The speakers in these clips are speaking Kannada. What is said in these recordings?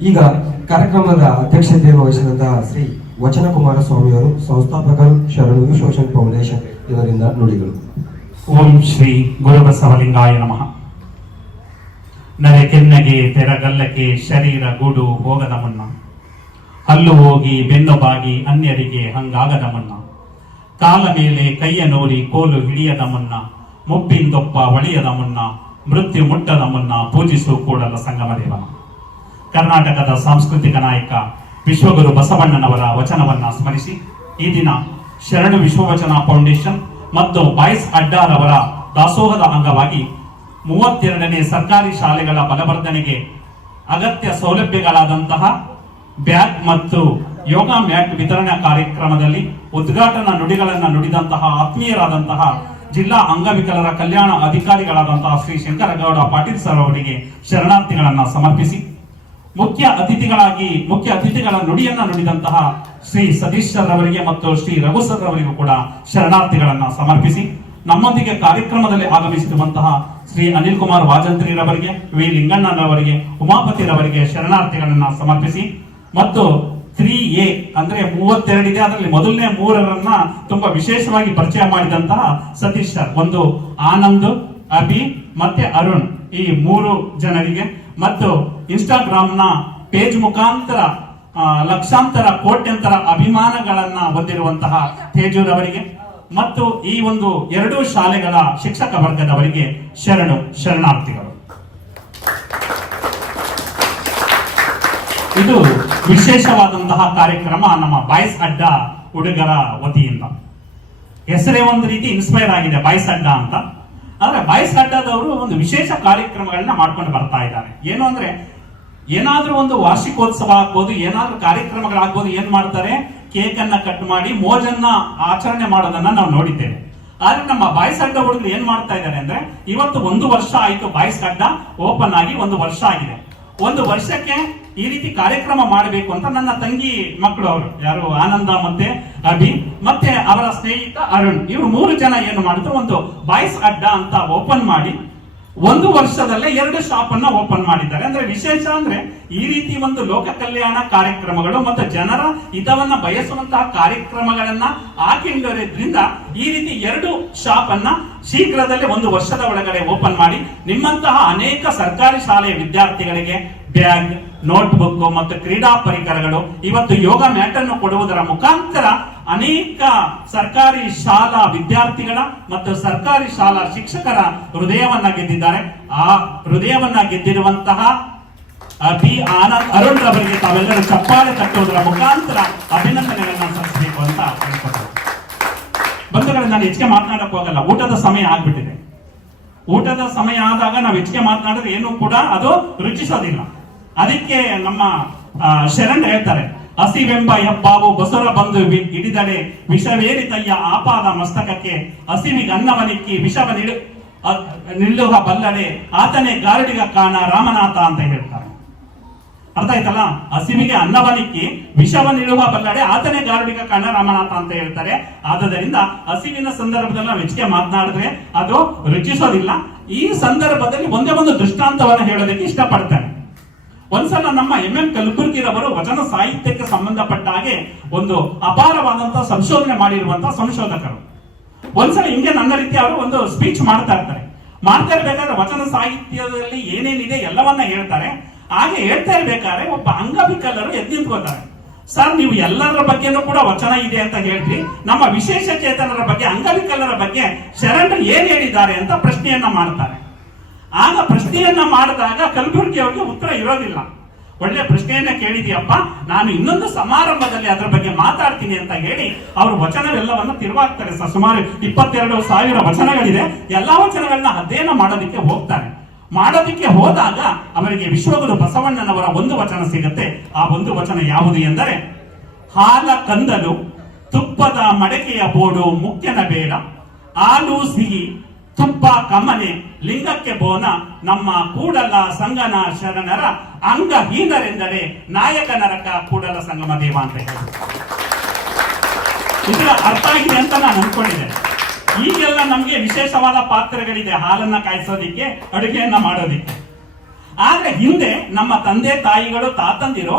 ಈಗ ಕಾರ್ಯಕ್ರಮದ ಅಧ್ಯಕ್ಷತೆಯನ್ನು ವಹಿಸಿದಂತಹ ಶ್ರೀ ವಚನ ಕುಮಾರಸ್ವಾಮಿಯವರು ಸಂಸ್ಥಾಪಕರು ಶರಣು ವಿಶ್ವೋಷನ್ ಫೌಂಡೇಶನ್ ಇವರಿಂದ ನುಡಿಗಳು. ಓಂ ಶ್ರೀ ಗುರುಬಸವಲಿಂಗಾಯ ನಮಃ. ನರೆ ಕೆನ್ನಗೆ ತೆರಗಲ್ಲಕ್ಕೆ ಶರೀರ ಗೂಡು ಹೋಗದ ಮುನ್ನ ಹಲ್ಲು ಹೋಗಿ ಬೆನ್ನು ಬಾಗಿ ಅನ್ಯರಿಗೆ ಹಂಗಾಗದ ಮುನ್ನ ಕಾಲ ಮೇಲೆ ಕೈಯ ನೋಡಿ ಕೋಲು ಹಿಡಿಯದ ಮುನ್ನ ಮುಬ್ಬಿಂದೊಪ್ಪ ಒಳಿಯದ ಮುನ್ನ ಮೃತ್ಯು ಮುಟ್ಟದ ಮುನ್ನ ಪೂಜಿಸು ಕೂಡಲ ಸಂಗಮದೇವನ ಕರ್ನಾಟಕದ ಸಾಂಸ್ಕೃತಿಕ ನಾಯಕ ವಿಶ್ವಗುರು ಬಸವಣ್ಣನವರ ವಚನವನ್ನ ಸ್ಮರಿಸಿ, ಈ ದಿನ ಶರಣು ವಿಶ್ವವಚನ ಫೌಂಡೇಶನ್ ಮತ್ತು ಬಾಯ್ಸ್ ಅಡ್ಡಾರವರ ದಾಸೋಹದ ಅಂಗವಾಗಿ ಮೂವತ್ತೆರಡನೇ ಸರ್ಕಾರಿ ಶಾಲೆಗಳ ಬಲವರ್ಧನೆಗೆ ಅಗತ್ಯ ಸೌಲಭ್ಯಗಳಾದಂತಹ ಬ್ಯಾಗ್ ಮತ್ತು ಯೋಗ ಮ್ಯಾಟ್ ವಿತರಣಾ ಕಾರ್ಯಕ್ರಮದಲ್ಲಿ ಉದ್ಘಾಟನಾ ನುಡಿಗಳನ್ನು ನುಡಿದಂತಹ ಆತ್ಮೀಯರಾದಂತಹ ಜಿಲ್ಲಾ ಅಂಗವಿಕಲರ ಕಲ್ಯಾಣ ಅಧಿಕಾರಿಗಳಾದಂತಹ ಶ್ರೀ ಶಂಕರಗೌಡ ಪಾಟೀಲ್ ಸರ್ ಅವರಿಗೆ ಶರಣಾರ್ಥಿಗಳನ್ನು ಸಮರ್ಪಿಸಿ. ಮುಖ್ಯ ಅತಿಥಿಗಳಾಗಿ, ಮುಖ್ಯ ಅತಿಥಿಗಳ ನುಡಿಯನ್ನ ನುಡಿದಂತಹ ಶ್ರೀ ಸತೀಶ್ ಸರ್ ಅವರಿಗೆ ಮತ್ತು ಶ್ರೀ ರಘು ಸರ್ ಅವರಿಗೂ ಕೂಡ ಶರಣಾರ್ಥಿಗಳನ್ನ ಸಮರ್ಪಿಸಿ, ನಮ್ಮೊಂದಿಗೆ ಕಾರ್ಯಕ್ರಮದಲ್ಲಿ ಆಗಮಿಸಿರುವಂತಹ ಶ್ರೀ ಅನಿಲ್ ಕುಮಾರ್ ವಾಜಂತ್ರಿರವರಿಗೆ ವಿ ಲಿಂಗಣ್ಣನವರಿಗೆ ಉಮಾಪತಿರವರಿಗೆ ಶರಣಾರ್ಥಿಗಳನ್ನ ಸಮರ್ಪಿಸಿ, ಮತ್ತು ತ್ರೀ ಎ ಅಂದ್ರೆ ಮೂವತ್ತೆರಡಿದೆ ಅದರಲ್ಲಿ ಮೊದಲನೇ ಮೂರರನ್ನ ತುಂಬಾ ವಿಶೇಷವಾಗಿ ಪರಿಚಯ ಮಾಡಿದಂತಹ ಸತೀಶ್ ಸರ್. ಒಂದು ಆನಂದ್ ಅಭಿ ಮತ್ತೆ ಅರುಣ್ ಈ ಮೂರು ಜನರಿಗೆ ಮತ್ತು ಇನ್ಸ್ಟಾಗ್ರಾಮ್ನ ಪೇಜ್ ಮುಖಾಂತರ ಲಕ್ಷಾಂತರ, ಕೋಟ್ಯಂತರ ಅಭಿಮಾನಗಳನ್ನ ಹೊಂದಿರುವಂತಹ ತೇಜೂರ್ ಅವರಿಗೆ ಮತ್ತು ಈ ಒಂದು ಎರಡು ಶಾಲೆಗಳ ಶಿಕ್ಷಕ ವರ್ಗದವರಿಗೆ ಶರಣು, ಶರಣಾರ್ಥಿಗಳು. ಇದು ವಿಶೇಷವಾದಂತಹ ಕಾರ್ಯಕ್ರಮ ನಮ್ಮ ಬಾಯ್ಸ್ ಅಡ್ಡ ಹುಡುಗರ ವತಿಯಿಂದ. ಹೆಸರೇ ಒಂದು ರೀತಿ ಇನ್ಸ್ಪೈರ್ ಆಗಿದೆ, ಬಾಯ್ಸ್ ಅಡ್ಡ ಅಂತ. ಆದ್ರೆ ಬಾಯ್ಸ್ ಅಡ್ಡದವರು ಒಂದು ವಿಶೇಷ ಕಾರ್ಯಕ್ರಮಗಳನ್ನ ಮಾಡ್ಕೊಂಡು ಬರ್ತಾ ಇದ್ದಾರೆ. ಏನು ಅಂದ್ರೆ, ಏನಾದ್ರೂ ಒಂದು ವಾರ್ಷಿಕೋತ್ಸವ ಆಗ್ಬೋದು, ಏನಾದ್ರೂ ಕಾರ್ಯಕ್ರಮಗಳಾಗ್ಬೋದು, ಏನ್ ಮಾಡ್ತಾರೆ? ಕೇಕ್ ಅನ್ನ ಕಟ್ ಮಾಡಿ ಮೋಜನ್ನ ಆಚರಣೆ ಮಾಡೋದನ್ನ ನಾವು ನೋಡಿದ್ದೇವೆ. ಆದ್ರೆ ನಮ್ಮ ಬಾಯ್ಸ್ ಅಡ್ಡ ಹುಡುಗರು ಏನ್ ಮಾಡ್ತಾ ಇದ್ದಾರೆ ಅಂದ್ರೆ, ಇವತ್ತು ಒಂದು ವರ್ಷ ಆಯ್ತು ಬಾಯ್ಸ್ ಅಡ್ಡ ಓಪನ್ ಆಗಿ ಒಂದು ವರ್ಷ ಆಗಿದೆ. ಒಂದು ವರ್ಷಕ್ಕೆ ಈ ರೀತಿ ಕಾರ್ಯಕ್ರಮ ಮಾಡಬೇಕು ಅಂತ ನನ್ನ ತಂಗಿ ಮಕ್ಕಳು ಅವರು. ಯಾರು ಆನಂದ ಮತ್ತೆ ಅಭಿ ಮತ್ತೆ ಅವರ ಸ್ನೇಹಿತ ಅರುಣ್. ಇವರು ಮೂರು ಜನ ಏನು ಮಾಡಿದ್ರು, ಒಂದು ಬಾಯ್ಸ್ ಅಡ್ಡ ಅಂತ ಓಪನ್ ಮಾಡಿ, ಒಂದು ವರ್ಷದಲ್ಲೇ ಎರಡು ಶಾಪ್ ಅನ್ನ ಓಪನ್ ಮಾಡಿದ್ದಾರೆ. ಅಂದ್ರೆ ವಿಶೇಷ ಅಂದ್ರೆ ಈ ರೀತಿ ಒಂದು ಲೋಕ ಕಲ್ಯಾಣ ಕಾರ್ಯಕ್ರಮಗಳು ಮತ್ತು ಜನರ ಹಿತವನ್ನ ಬಯಸುವಂತಹ ಕಾರ್ಯಕ್ರಮಗಳನ್ನ ಹಾಕಿಂಡರಿದ್ರಿಂದ ಈ ರೀತಿ ಎರಡು ಶಾಪ್ ಅನ್ನ ಶೀಘ್ರದಲ್ಲೇ ಒಂದು ವರ್ಷದ ಒಳಗಡೆ ಓಪನ್ ಮಾಡಿ, ನಿಮ್ಮಂತಹ ಅನೇಕ ಸರ್ಕಾರಿ ಶಾಲೆಯ ವಿದ್ಯಾರ್ಥಿಗಳಿಗೆ ಬ್ಯಾಗ್ ನೋಟ್ಬುಕ್ ಮತ್ತು ಕ್ರೀಡಾ ಪರಿಕರಗಳು. ಇವತ್ತು ಯೋಗ ಮ್ಯಾಟ್ ಅನ್ನು ಕೊಡುವುದರ ಮುಖಾಂತರ ಅನೇಕ ಸರ್ಕಾರಿ ಶಾಲಾ ವಿದ್ಯಾರ್ಥಿಗಳ ಮತ್ತು ಸರ್ಕಾರಿ ಶಾಲಾ ಶಿಕ್ಷಕರ ಹೃದಯವನ್ನ ಗೆದ್ದಿದ್ದಾರೆ. ಆ ಹೃದಯವನ್ನ ಗೆದ್ದಿರುವಂತಹ ಅಭಿ ಆನಂದ್ ಅರುಣ್ ರವರಿಗೆ ತಾವೆಲ್ಲರೂ ಚಪ್ಪಾಳೆ ತಟ್ಟುವುದರ ಮುಖಾಂತರ ಅಭಿನಂದನೆಗಳನ್ನ ಸಲ್ಲಿಸಬೇಕು ಅಂತ ಕೇಳ್ಕೊತಾರೆ ಬಂಧುಗಳೇ, ನಾನು ಹೆಚ್ಚಿಗೆ ಮಾತನಾಡಕ್ ಹೋಗಲ್ಲ. ಊಟದ ಸಮಯ ಆಗ್ಬಿಟ್ಟಿದೆ. ಊಟದ ಸಮಯ ಆದಾಗ ನಾವು ಹೆಚ್ಚಿಗೆ ಮಾತನಾಡಿದ್ರೆ ಏನು ಕೂಡ ಅದು ರುಚಿಸೋದಿಲ್ಲ. ಅದಕ್ಕೆ ನಮ್ಮ ಶರಣ ಹೇಳ್ತಾರೆ, ಹಸಿವೆಂಬ ಹೆಬ್ಬಾವು ಬಸುರ ಬಂದು ಹಿಡಿದಡೆ ವಿಷವೇರಿತಯ್ಯ ಆಪಾದ ಮಸ್ತಕಕ್ಕೆ ಹಸಿವಿಗೆ ಅನ್ನವನಿಕ್ಕಿ ವಿಷವ ನಿಡು ನಿಲ್ಲುವ ಬಲ್ಲಡೆ, ಆತನೇ ಗಾರುಡಿಗ ಕಾಣ ರಾಮನಾಥ ಅಂತ ಹೇಳ್ತಾರೆ. ಅರ್ಥ ಆಯ್ತಲ್ಲ? ಹಸಿವಿಗೆ ಅನ್ನವನಿಕ್ಕಿ ನಿಲ್ಲುವ ಬಲ್ಲಡೆ, ಆತನೇ ಗಾರುಡಿಗ ಕಾಣ ರಾಮನಾಥ ಅಂತ ಹೇಳ್ತಾರೆ. ಆದ್ದರಿಂದ ಹಸಿವಿನ ಸಂದರ್ಭದಲ್ಲಿ ನಾವು ಹೆಚ್ಚಿಗೆ ಮಾತನಾಡಿದ್ರೆ ಅದು ರುಚಿಸೋದಿಲ್ಲ. ಈ ಸಂದರ್ಭದಲ್ಲಿ ಒಂದೇ ಒಂದು ದೃಷ್ಟಾಂತವನ್ನು ಹೇಳೋದಕ್ಕೆ ಇಷ್ಟಪಡ್ತಾರೆ ಒಂದ್ಸಲ ನಮ್ಮ ಎಂ ಎಂ ಕಲಬುರ್ಗಿರವರು ವಚನ ಸಾಹಿತ್ಯಕ್ಕೆ ಸಂಬಂಧಪಟ್ಟ ಹಾಗೆ ಒಂದು ಅಪಾರವಾದಂತಹ ಸಂಶೋಧನೆ ಮಾಡಿರುವಂತಹ ಸಂಶೋಧಕರು. ಒಂದ್ಸಲ ಹಿಂಗೆ ನನ್ನ ರೀತಿ ಅವರು ಒಂದು ಸ್ಪೀಚ್ ಮಾಡ್ತಾ ಇರ್ತಾರೆ. ಮಾಡ್ತಾ ಇರ್ಬೇಕಾದ್ರೆ ವಚನ ಸಾಹಿತ್ಯದಲ್ಲಿ ಏನೇನಿದೆ ಎಲ್ಲವನ್ನ ಹೇಳ್ತಾರೆ. ಹಾಗೆ ಹೇಳ್ತಾ ಇರ್ಬೇಕಾದ್ರೆ ಒಬ್ಬ ಅಂಗವಿಕಲರು ಎದ್ ನಿಂತ್ಕೋತಾರೆ ಸರ್, ನೀವು ಎಲ್ಲರ ಬಗ್ಗೆನೂ ಕೂಡ ವಚನ ಇದೆ ಅಂತ ಹೇಳ್ರಿ. ನಮ್ಮ ವಿಶೇಷ ಚೇತನರ ಬಗ್ಗೆ, ಅಂಗವಿಕಲರ ಬಗ್ಗೆ ಶರಣರು ಏನ್ ಹೇಳಿದ್ದಾರೆ ಅಂತ ಪ್ರಶ್ನೆಯನ್ನ ಮಾಡ್ತಾರೆ. ಆಗ ಪ್ರಶ್ನೆಯನ್ನ ಮಾಡಿದಾಗ ಕಲಬುರ್ಗಿ ಅವರಿಗೆ ಉತ್ತರ ಇರೋದಿಲ್ಲ. ಒಳ್ಳೆ ಪ್ರಶ್ನೆಯನ್ನ ಕೇಳಿದೀಯಪ್ಪ, ನಾನು ಇನ್ನೊಂದು ಸಮಾರಂಭದಲ್ಲಿ ಅದರ ಬಗ್ಗೆ ಮಾತಾಡ್ತೀನಿ ಅಂತ ಹೇಳಿ ಅವರು ವಚನವೆಲ್ಲವನ್ನ ತಿರುವಾಗ್ತಾರೆ ಸರ್. ಸುಮಾರು ಇಪ್ಪತ್ತೆರಡು ಸಾವಿರ ವಚನಗಳಿದೆ. ಎಲ್ಲಾ ವಚನಗಳನ್ನ ಅಧ್ಯಯನ ಮಾಡೋದಕ್ಕೆ ಹೋಗ್ತಾರೆ. ಮಾಡೋದಕ್ಕೆ ಹೋದಾಗ ಅವರಿಗೆ ವಿಶ್ವಗುರು ಬಸವಣ್ಣನವರ ಒಂದು ವಚನ ಸಿಗುತ್ತೆ. ಆ ಒಂದು ವಚನ ಯಾವುದು ಎಂದರೆ, ಹಾಲ ಕಂದಲು, ತುಪ್ಪದ ಮಡಕೆಯ ಬೋಡು ಮುಖ್ಯನ ಬೇಡ, ಹಾಲು ಸಿಹಿ, ತುಪ್ಪ ಕಮನೆ ಲಿಂಗಕ್ಕೆ ಬೋನ, ನಮ್ಮ ಕೂಡಲ ಸಂಗನ ಶರಣರ ಅಂಗಹೀನರೆಂದರೆ ನಾಯಕ ನರಕ ಕೂಡಲ ಸಂಗಮ ದೇವ ಅಂತ ಹೇಳಿ ಇದರ ಅರ್ಥ ಆಗಿದೆ ಅಂತ ನಾನು ಅನ್ಕೊಂಡಿದ್ದೇನೆ ಈಗೆಲ್ಲ ನಮಗೆ ವಿಶೇಷವಾದ ಪಾತ್ರೆಗಳಿದೆ ಹಾಲನ್ನ ಕಾಯಿಸೋದಿಕ್ಕೆ, ಅಡುಗೆಯನ್ನ ಮಾಡೋದಿಕ್ಕೆ. ಆದ್ರೆ ಹಿಂದೆ ನಮ್ಮ ತಂದೆ ತಾಯಿಗಳು, ತಾತಂದಿರು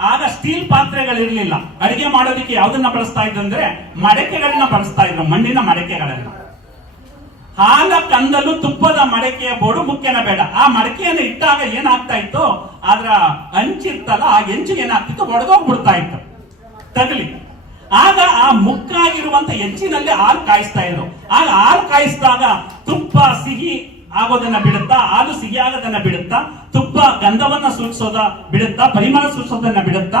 ಆಗ ಸ್ಟೀಲ್ ಪಾತ್ರೆಗಳಿರ್ಲಿಲ್ಲ. ಅಡಿಗೆ ಮಾಡೋದಿಕ್ಕೆ ಯಾವ್ದನ್ನ ಬಳಸ್ತಾ ಇದ್ರು ಅಂದ್ರೆ ಮಡಕೆಗಳನ್ನ ಬಳಸ್ತಾ ಇದ್ರು, ಮಣ್ಣಿನ ಮಡಕೆಗಳನ್ನ. ಹಾಲ ಕಂದಲು ತುಪ್ಪದ ಮಡಕೆಯ ಬೋಡು ಮುಖ್ಯನ ಬೇಡ. ಆ ಮಡಕೆಯನ್ನು ಇಟ್ಟಾಗ ಏನಾಗ್ತಾ ಇತ್ತು, ಅದರ ಅಂಚಿರ್ತಲ್ಲ ಆ ಹೆಂಚು ಏನಾಗ್ತಿತ್ತು ಒಡೆದೋಗ್ಬಿಡ್ತಾ ಇತ್ತು. ತಗಲಿ. ಆಗ ಆ ಮುಕ್ಕಾಗಿರುವಂತ ಹೆಂಚಿನಲ್ಲಿ ಹಾಲು ಕಾಯಿಸ್ತಾ ಇದ್ರು. ಆಗ ಹಾಲು ಕಾಯಿಸಿದಾಗ ತುಪ್ಪ ಸಿಹಿ ಆಗೋದನ್ನ ಬಿಡುತ್ತಾ, ಹಾಲು ಸಿಹಿ ಆಗೋದನ್ನ ಬಿಡುತ್ತಾ, ತುಪ್ಪ ಗಂಧವನ್ನ ಸೂಚಿಸೋದ ಬಿಡುತ್ತಾ, ಪರಿಮಳ ಸೂಚಿಸೋದನ್ನ ಬಿಡುತ್ತಾ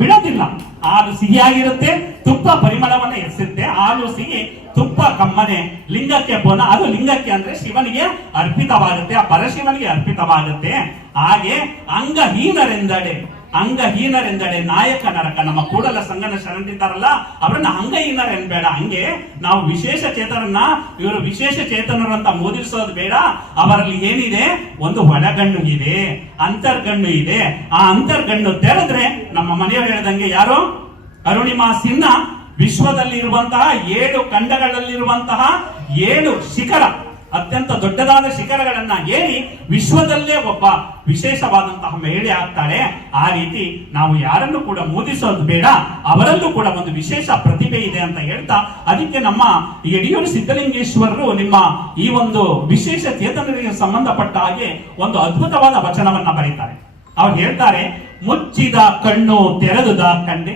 ಬಿಡೋದಿಲ್ಲ. ಹಾಲು ಸಿಹಿಯಾಗಿರುತ್ತೆ, ತುಪ್ಪ ಪರಿಮಳವನ್ನ ಎಸೆಯುತ್ತೆ, ಹಾಲು ಸಿಹಿ, ತುಪ್ಪ ಕಮ್ಮನೆ, ಲಿಂಗಕ್ಕೆ ಬೋನ, ಅದು ಲಿಂಗಕ್ಕೆ ಅಂದ್ರೆ ಶಿವನಿಗೆ ಅರ್ಪಿತವಾಗುತ್ತೆ, ಆ ಪರಶಿವನಿಗೆ ಅರ್ಪಿತವಾಗುತ್ತೆ. ಹಾಗೆ ಅಂಗಹೀನರೆಂದಡೆ ಅಂಗಹೀನರೆಂದಡೆ ನಾಯಕ ನರಕ. ನಮ್ಮ ಕೂಡಲ ಸಂಗನ ಶರಣರಿದ್ದಾರಲ್ಲ, ಅವರನ್ನ ಅಂಗಹೀನರೆನ್ಬೇಡ. ಹಂಗೆ ನಾವು ವಿಶೇಷ ಚೇತನನ್ನ, ಇವರು ವಿಶೇಷ ಚೇತನರು ಅಂತ ಮೋದಿಸೋದು ಬೇಡ. ಅವರಲ್ಲಿ ಏನಿದೆ? ಒಂದು ಒಳಗಣ್ಣು ಇದೆ, ಅಂತರ್ಗಣ್ಣು ಇದೆ. ಆ ಅಂತರ್ಗಣ್ಣು ತೆರೆದ್ರೆ ನಮ್ಮ ಮನೆಯವರು ಹೇಳ್ದಂಗೆ ಯಾರು? ಅರುಣಿಮಾ ಸಿನ್ಹಾ. ವಿಶ್ವದಲ್ಲಿ ಇರುವಂತಹ ಏಳು ಖಂಡಗಳಲ್ಲಿರುವಂತಹ ಏಳು ಶಿಖರ. ಅತ್ಯಂತ ದೊಡ್ಡದಾದ ಶಿಖರಗಳನ್ನ ಏರಿ ವಿಶ್ವದಲ್ಲೇ ಒಬ್ಬ ವಿಶೇಷವಾದಂತಹ ಮಹಿಳೆ ಆಗ್ತಾಳೆ. ಆ ರೀತಿ ನಾವು ಯಾರನ್ನು ಕೂಡ ಮೋದಿಸೋದು ಬೇಡ, ಅವರಲ್ಲೂ ಕೂಡ ಒಂದು ವಿಶೇಷ ಪ್ರತಿಭೆ ಇದೆ ಅಂತ ಹೇಳ್ತಾ ಅದಕ್ಕೆ ನಮ್ಮ ಯಡಿಯೂರು ಸಿದ್ದಲಿಂಗೇಶ್ವರರು ನಿಮ್ಮ ಈ ಒಂದು ವಿಶೇಷ ಚೇತನರಿಗೆ ಸಂಬಂಧಪಟ್ಟ ಹಾಗೆ ಒಂದು ಅದ್ಭುತವಾದ ವಚನವನ್ನ ಬರೀತಾರೆ. ಅವ್ರು ಹೇಳ್ತಾರೆ, ಮುಚ್ಚಿದ ಕಣ್ಣು ತೆರೆದುದ ಕಂಡೆ,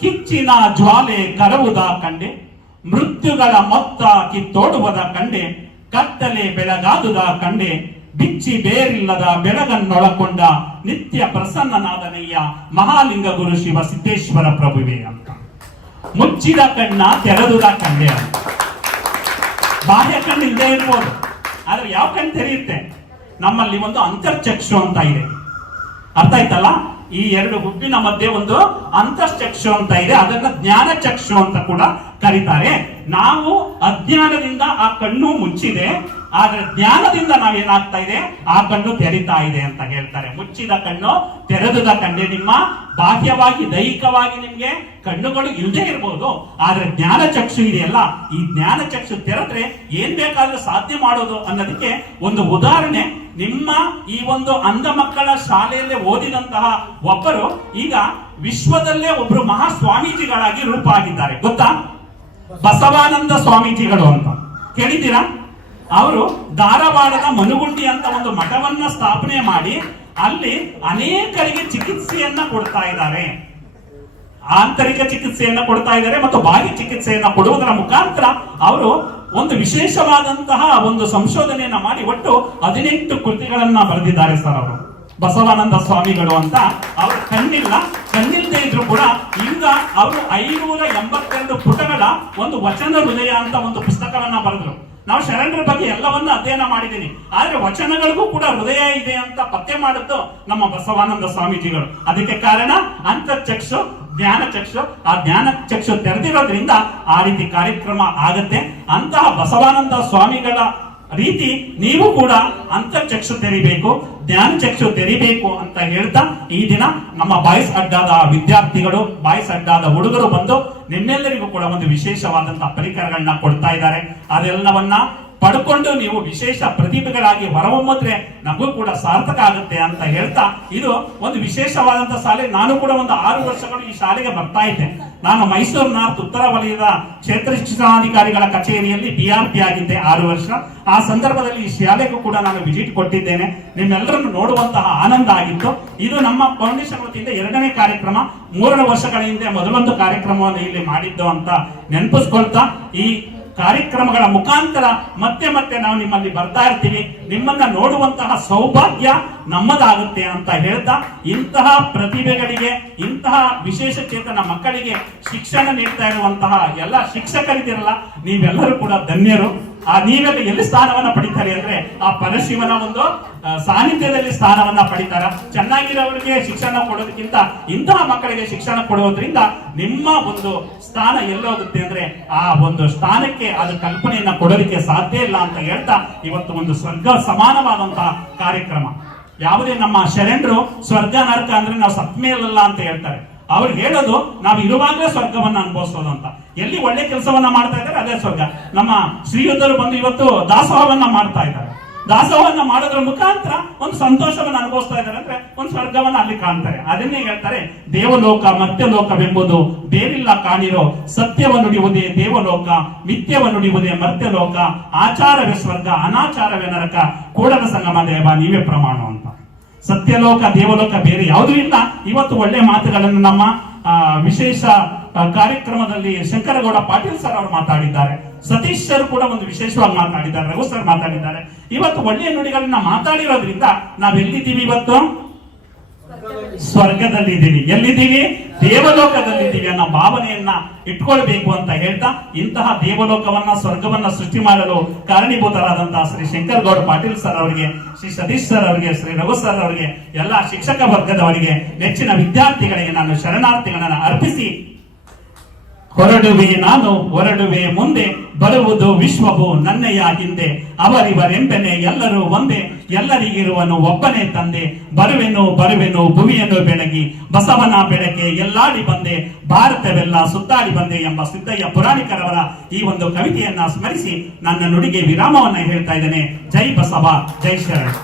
ಕಿಚ್ಚಿನ ಜ್ವಾಲೆ ಕರವುದ ಕಂಡೆ, ಮೃತ್ಯುಗಳ ಮೊತ್ತ ಕಿತ್ತೋಡುವುದ ಕಂಡೆ ಕತ್ತಲೆ ಬೆಳಗಾದುದ ಕಂಡೆ ಬಿಚ್ಚಿ ಬೇರಿಲ್ಲದ ಬೆಳಗನ್ನೊಳಕೊಂಡ ನಿತ್ಯ ಪ್ರಸನ್ನನಾದನಯ್ಯ ಮಹಾಲಿಂಗ ಗುರು ಶಿವ ಸಿದ್ದೇಶ್ವರ ಪ್ರಭುವೆ ಅಂತ. ಮುಚ್ಚಿದ ಕಣ್ಣ ತೆರೆದುದ ಕಂಡೆ ಬಾಹ್ಯ ಕಣ್ಣು ಇಲ್ಲದೆ ಇರ್ಬೋದು. ಆದ್ರೆ ಯಾವ ಕಣ್ಣು ತೆರೆಯುತ್ತೆ? ನಮ್ಮಲ್ಲಿ ಒಂದು ಅಂತರ್ಚಕ್ಷು ಅಂತ ಇದೆ. ಅರ್ಥ ಆಯ್ತಲ್ಲ? ಈ ಎರಡು ಹುಬ್ಬಿನ ಮಧ್ಯೆ ಒಂದು ಅಂತಶ್ಚಕ್ಷು ಅಂತ ಇದೆ. ಅದನ್ನ ಜ್ಞಾನ ಚಕ್ಷು ಅಂತ ಕೂಡ ಕರೀತಾರೆ. ನಾವು ಅಜ್ಞಾನದಿಂದ ಆ ಕಣ್ಣು ಮುಚ್ಚಿದೆ. ಆದ್ರೆ ಜ್ಞಾನದಿಂದ ನಾವೇನಾಗ್ತಾ ಇದೆ? ಆ ಕಣ್ಣು ತೆರಿತಾ ಇದೆ ಅಂತ ಹೇಳ್ತಾರೆ. ಮುಚ್ಚಿದ ಕಣ್ಣು, ತೆರೆದಿದ ಕಣ್ಣೆ ನಿಮ್ಮ. ಬಾಹ್ಯವಾಗಿ, ದೈಹಿಕವಾಗಿ ನಿಮ್ಗೆ ಕಣ್ಣುಗಳು ಇಲ್ಲದೆ ಇರಬಹುದು ಆದ್ರೆ ಜ್ಞಾನ ಚಕ್ಷು ಇದೆಯಲ್ಲ, ಈ ಜ್ಞಾನ ಚಕ್ಷು ತೆರೆದ್ರೆ ಏನ್ ಬೇಕಾದ್ರೂ ಸಾಧ್ಯ ಮಾಡೋದು ಅನ್ನೋದಕ್ಕೆ ಒಂದು ಉದಾಹರಣೆ. ನಿಮ್ಮ ಈ ಒಂದು ಅಂಧ ಮಕ್ಕಳ ಶಾಲೆಯಲ್ಲೇ ಓದಿದಂತಹ ಒಬ್ಬರು ಈಗ ವಿಶ್ವದಲ್ಲೇ ಒಬ್ರು ಮಹಾ ಸ್ವಾಮೀಜಿಗಳಾಗಿ ರೂಪ ಆಗಿದ್ದಾರೆ. ಗೊತ್ತಾ? ಬಸವಾನಂದ ಸ್ವಾಮೀಜಿಗಳು ಅಂತ. ಕೇಳಿದ್ದೀರಾ? ಅವರು ಧಾರವಾಡದ ಮನುಗುಂಡಿ ಅಂತ ಒಂದು ಮಠವನ್ನ ಸ್ಥಾಪನೆ ಮಾಡಿ ಅಲ್ಲಿ ಅನೇಕರಿಗೆ ಚಿಕಿತ್ಸೆಯನ್ನ ಕೊಡ್ತಾ ಇದ್ದಾರೆ. ಆಂತರಿಕ ಚಿಕಿತ್ಸೆಯನ್ನ ಕೊಡ್ತಾ ಇದ್ದಾರೆ ಮತ್ತು ಬಾಹ್ಯ ಚಿಕಿತ್ಸೆಯನ್ನ ಕೊಡುವುದರ ಮುಖಾಂತರ ಅವರು ಒಂದು ವಿಶೇಷವಾದಂತಹ ಒಂದು ಸಂಶೋಧನೆಯನ್ನ ಮಾಡಿ ಒಟ್ಟು ಹದಿನೆಂಟು ಕೃತಿಗಳನ್ನ ಬರೆದಿದ್ದಾರೆ ಸರ್ ಅವರು. ಬಸವಾನಂದ ಸ್ವಾಮಿಗಳು ಅಂತ ಅವರು ಕಣ್ಣಿಲ್ಲ ಕಣ್ಣಿಲ್ಲದೆ ಇದ್ರು ಕೂಡ ಈಗ ಅವರು ಐನೂರ ಎಂಬತ್ತೆರಡು ಪುಟಗಳ ಒಂದು ವಚನ ಹೃದಯ ಅಂತ ಒಂದು ಪುಸ್ತಕವನ್ನ ಬರೆದ್ರು. ನಾವು ಶರಣರ ಬಗ್ಗೆ ಎಲ್ಲವನ್ನ ಅಧ್ಯಯನ ಮಾಡಿದ್ದೀನಿ. ಆದ್ರೆ ವಚನಗಳಿಗೂ ಕೂಡ ಹೃದಯ ಇದೆ ಅಂತ ಪತ್ತೆ ಮಾಡಿದ್ದು ನಮ್ಮ ಬಸವಾನಂದ ಸ್ವಾಮೀಜಿಗಳು. ಅದಕ್ಕೆ ಕಾರಣ ಅಂತರ್ಚಕ್ಷು ಜ್ಞಾನ ಚಕ್ಷು ಆ ಜ್ಞಾನ ಚಕ್ಷು ತೆರೆದಿರೋದ್ರಿಂದ ಆ ರೀತಿ ಕಾರ್ಯಕ್ರಮ ಆಗತ್ತೆ. ಅಂತಹ ಬಸವಾನಂದ ಸ್ವಾಮಿಗಳ ರೀತಿ ನೀವು ಕೂಡ ಅಂತರ್ಚಕ್ಷು ತೆರಿಬೇಕು ಜ್ಞಾನ ಚಕ್ಷು ತೆರಿಬೇಕು ಅಂತ ಹೇಳ್ತಾ ಈ ದಿನ ನಮ್ಮ ಬಾಯ್ಸ್ ಅಡ್ಡಾದ ವಿದ್ಯಾರ್ಥಿಗಳು, ಬಾಯ್ಸ್ ಅಡ್ಡಾದ ಹುಡುಗರು ಬಂದು ನಿಮ್ಮೆಲ್ಲರಿಗೂ ಕೂಡ ಒಂದು ವಿಶೇಷವಾದಂತಹ ಪರಿಕರಗಳನ್ನ ಕೊಡ್ತಾ ಇದ್ದಾರೆ. ಅದೆಲ್ಲವನ್ನ ಪಡ್ಕೊಂಡು ನೀವು ವಿಶೇಷ ಪ್ರತಿಭೆಗಳಾಗಿ ಹೊರಹೊಮ್ಮಿದ್ರೆ ನಮಗೂ ಕೂಡ ಸಾರ್ಥಕ ಆಗುತ್ತೆ ಅಂತ ಹೇಳ್ತಾ, ಇದು ಒಂದು ವಿಶೇಷವಾದಂತ ಶಾಲೆ. ನಾನು ಕೂಡ ಒಂದು ಆರು ವರ್ಷಗಳು ಈ ಶಾಲೆಗೆ ಬರ್ತಾ ಇದ್ದೆ. ನಾನು ಮೈಸೂರು ನಾರ್ತ್ ಉತ್ತರ ವಲಯದ ಕ್ಷೇತ್ರ ಶಿಕ್ಷಣಾಧಿಕಾರಿಗಳ ಕಚೇರಿಯಲ್ಲಿ ಬಿ ಆರ್ ಪಿ ಆಗಿದ್ದೆ ಆರು ವರ್ಷ. ಆ ಸಂದರ್ಭದಲ್ಲಿ ಈ ಶಾಲೆಗೂ ಕೂಡ ನಾನು ವಿಸಿಟ್ ಕೊಟ್ಟಿದ್ದೇನೆ. ನಿಮ್ಮೆಲ್ಲರನ್ನು ನೋಡುವಂತಹ ಆನಂದ ಆಗಿತ್ತು. ಇದು ನಮ್ಮ ಫೌಂಡೇಶನ್ ವತಿಯಿಂದ ಎರಡನೇ ಕಾರ್ಯಕ್ರಮ. ಮೂರನೇ ವರ್ಷಗಳ ಹಿಂದೆ ಮೊದಲೊಂದು ಕಾರ್ಯಕ್ರಮವನ್ನು ಇಲ್ಲಿ ಮಾಡಿದ್ದು ಅಂತ ನೆನಪಿಸ್ಕೊಳ್ತಾ, ಈ ಕಾರ್ಯಕ್ರಮಗಳ ಮುಖಾಂತರ ಮತ್ತೆ ಮತ್ತೆ ನಾವು ನಿಮ್ಮಲ್ಲಿ ಬರ್ತಾ ಇರ್ತೀವಿ. ನಿಮ್ಮನ್ನ ನೋಡುವಂತಹ ಸೌಭಾಗ್ಯ ನಮ್ಮದಾಗುತ್ತೆ ಅಂತ ಹೇಳ್ತಾ ಇಂತಹ ಪ್ರತಿಭೆಗಳಿಗೆ, ಇಂತಹ ವಿಶೇಷ ಚೇತನ ಮಕ್ಕಳಿಗೆ ಶಿಕ್ಷಣ ನೀಡ್ತಾ ಇರುವಂತಹ ಎಲ್ಲ ಶಿಕ್ಷಕರಿದಿರಲ್ಲ ನೀವೆಲ್ಲರೂ ಕೂಡ ಧನ್ಯರು. ಆ ನೀವೆಲ್ಲ ಎಲ್ಲಿ ಸ್ಥಾನವನ್ನ ಪಡಿತಾರೆ ಅಂದ್ರೆ ಆ ಪರಶಿವನ ಒಂದು ಸಾನ್ನಿಧ್ಯದಲ್ಲಿ ಸ್ಥಾನವನ್ನ ಪಡಿತಾರ. ಚೆನ್ನಾಗಿರೋರಿಗೆ ಶಿಕ್ಷಣ ಕೊಡೋದಕ್ಕಿಂತ ಇಂತಹ ಮಕ್ಕಳಿಗೆ ಶಿಕ್ಷಣ ಕೊಡೋದ್ರಿಂದ ನಿಮ್ಮ ಒಂದು ಸ್ಥಾನ ಎಲ್ಲೋಗುತ್ತೆ ಅಂದ್ರೆ ಆ ಒಂದು ಸ್ಥಾನಕ್ಕೆ ಅದು ಕಲ್ಪನೆಯನ್ನ ಕೊಡೋದಕ್ಕೆ ಸಾಧ್ಯ ಇಲ್ಲ ಅಂತ ಹೇಳ್ತಾ ಇವತ್ತು ಒಂದು ಸ್ವರ್ಗ ಸಮಾನವಾದಂತಹ ಕಾರ್ಯಕ್ರಮ. ಯಾವುದೇ ನಮ್ಮ ಶರಣರು ಸ್ವರ್ಗ ನರಕ ಅಂದ್ರೆ ನಾವು ಸತ್ಮೇಲಲ್ಲ ಅಂತ ಹೇಳ್ತಾರೆ. ಅವ್ರು ಹೇಳೋದು, ನಾವು ಇರುವಾಗಲೇ ಸ್ವರ್ಗವನ್ನ ಅನುಭವಿಸೋದು ಅಂತ. ಎಲ್ಲಿ ಒಳ್ಳೆ ಕೆಲಸವನ್ನ ಮಾಡ್ತಾ ಇದ್ದಾರೆ, ಅದೇ ಸ್ವರ್ಗ. ನಮ್ಮ ಶ್ರೀಯುದ್ಧರು ಬಂದು ಇವತ್ತು ದಾಸೋಹವನ್ನ ಮಾಡ್ತಾ ಇದ್ದಾರೆ. ದಾಸೋಹವನ್ನ ಮಾಡೋದ್ರ ಮುಖಾಂತರ ಒಂದು ಸಂತೋಷವನ್ನ ಅನುಭವಿಸ್ತಾ ಇದ್ದಾರೆ ಅಂದ್ರೆ ಒಂದು ಸ್ವರ್ಗವನ್ನ ಅಲ್ಲಿ ಕಾಣ್ತಾರೆ. ಅದನ್ನೇ ಹೇಳ್ತಾರೆ, ದೇವಲೋಕ ಮರ್ತ್ಯಲೋಕವೆಂಬುದು ಬೇರಿಲ್ಲ ಕಾಣಿರೋ ಸತ್ಯವನ್ನು ನುಡಿಯುವುದೇ ದೇವಲೋಕ, ಮಿಥ್ಯವನ್ನು ನುಡಿಯುವುದೇ ಮರ್ತ್ಯಲೋಕ, ಆಚಾರವೇ ಸ್ವರ್ಗ, ಅನಾಚಾರವೇ ನರಕ, ಕೂಡಲ ಸಂಗಮ ದೇವ, ನೀವೇ ಪ್ರಮಾಣ ಅಂತ. ಸತ್ಯಲೋಕ, ದೇವಲೋಕ ಬೇರೆ ಯಾವುದೂ ಇಲ್ಲ. ಇವತ್ತು ಒಳ್ಳೆ ಮಾತುಗಳನ್ನು ನಮ್ಮ ವಿಶೇಷ ಕಾರ್ಯಕ್ರಮದಲ್ಲಿ ಶಂಕರಗೌಡ ಪಾಟೀಲ್ ಸರ್ ಅವರು ಮಾತಾಡಿದ್ದಾರೆ. ಸತೀಶ್ ಸರ್ ಕೂಡ ಒಂದು ವಿಶೇಷವಾಗಿ ಮಾತಾಡಿದ್ದಾರೆ, ರಘು ಸರ್ ಮಾತಾಡಿದ್ದಾರೆ. ಇವತ್ತು ಒಳ್ಳೆಯ ನುಡಿಗಳನ್ನ ಮಾತಾಡಿರೋದ್ರಿಂದ ನಾವೆಲ್ಲಿದ್ದೀವಿ ಇವತ್ತು? ಸ್ವರ್ಗದಲ್ಲಿದ್ದೀವಿ. ಎಲ್ಲಿದ್ದೀವಿ? ದೇವಲೋಕದಲ್ಲಿದ್ದೀವಿ ಅನ್ನೋ ಭಾವನೆಯನ್ನ ಇಟ್ಕೊಳ್ಬೇಕು ಅಂತ ಹೇಳ್ತಾ ಇಂತಹ ದೇವಲೋಕವನ್ನ, ಸ್ವರ್ಗವನ್ನ ಸೃಷ್ಟಿ ಮಾಡಲು ಕಾರಣೀಭೂತರಾದಂತಹ ಶ್ರೀ ಶಂಕರ್ ಗೌಡ್ ಪಾಟೀಲ್ ಸರ್ ಅವರಿಗೆ, ಶ್ರೀ ಸತೀಶ್ ಸರ್ ಅವರಿಗೆ, ಶ್ರೀ ರಘು ಸರ್ ಅವರಿಗೆ, ಎಲ್ಲಾ ಶಿಕ್ಷಕ ವರ್ಗದವರಿಗೆ, ನೆಚ್ಚಿನ ವಿದ್ಯಾರ್ಥಿಗಳಿಗೆ ನಾನು ಶರಣಾರ್ಥಿಗಳನ್ನ ಅರ್ಪಿಸಿ ಹೊರಡುವೆ ನಾನು ಹೊರಡುವೆ ಮುಂದೆ, ಬರುವುದು ವಿಶ್ವವು ನನ್ನೆಯ ಹಿಂದೆ. ಅವರಿವರೆಂಬೆನೆ ಎಲ್ಲರೂ ಒಂದೇ, ಎಲ್ಲರಿಗಿರುವನು ಒಬ್ಬನೇ ತಂದೆ. ಬರುವೆನು ಬರುವೆನು ಭುವಿಯನ್ನು ಬೆಳಗಿ, ಬಸವನ ಬೆಳಕೆ ಎಲ್ಲಾಡಿ ಬಂದೆ, ಭಾರತವೆಲ್ಲ ಸುತ್ತಾಡಿ ಬಂದೆ ಎಂಬ ಸಿದ್ದಯ್ಯ ಪುರಾಣಿಕರವರ ಈ ಒಂದು ಕವಿತೆಯನ್ನ ಸ್ಮರಿಸಿ ನನ್ನ ನುಡಿಗೆ ವಿರಾಮವನ್ನ ಹೇಳ್ತಾ ಇದ್ದೇನೆ. ಜೈ ಬಸವ, ಜೈ ಶರಣ್.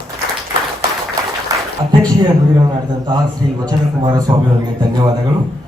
ಅಧ್ಯಕ್ಷೀಯ ನುಡಿಗಳನ್ನು ಆಡಿದಂತಹ ಶ್ರೀ ವಚನ ಕುಮಾರ ಸ್ವಾಮಿ ಅವರಿಗೆ ಧನ್ಯವಾದಗಳು.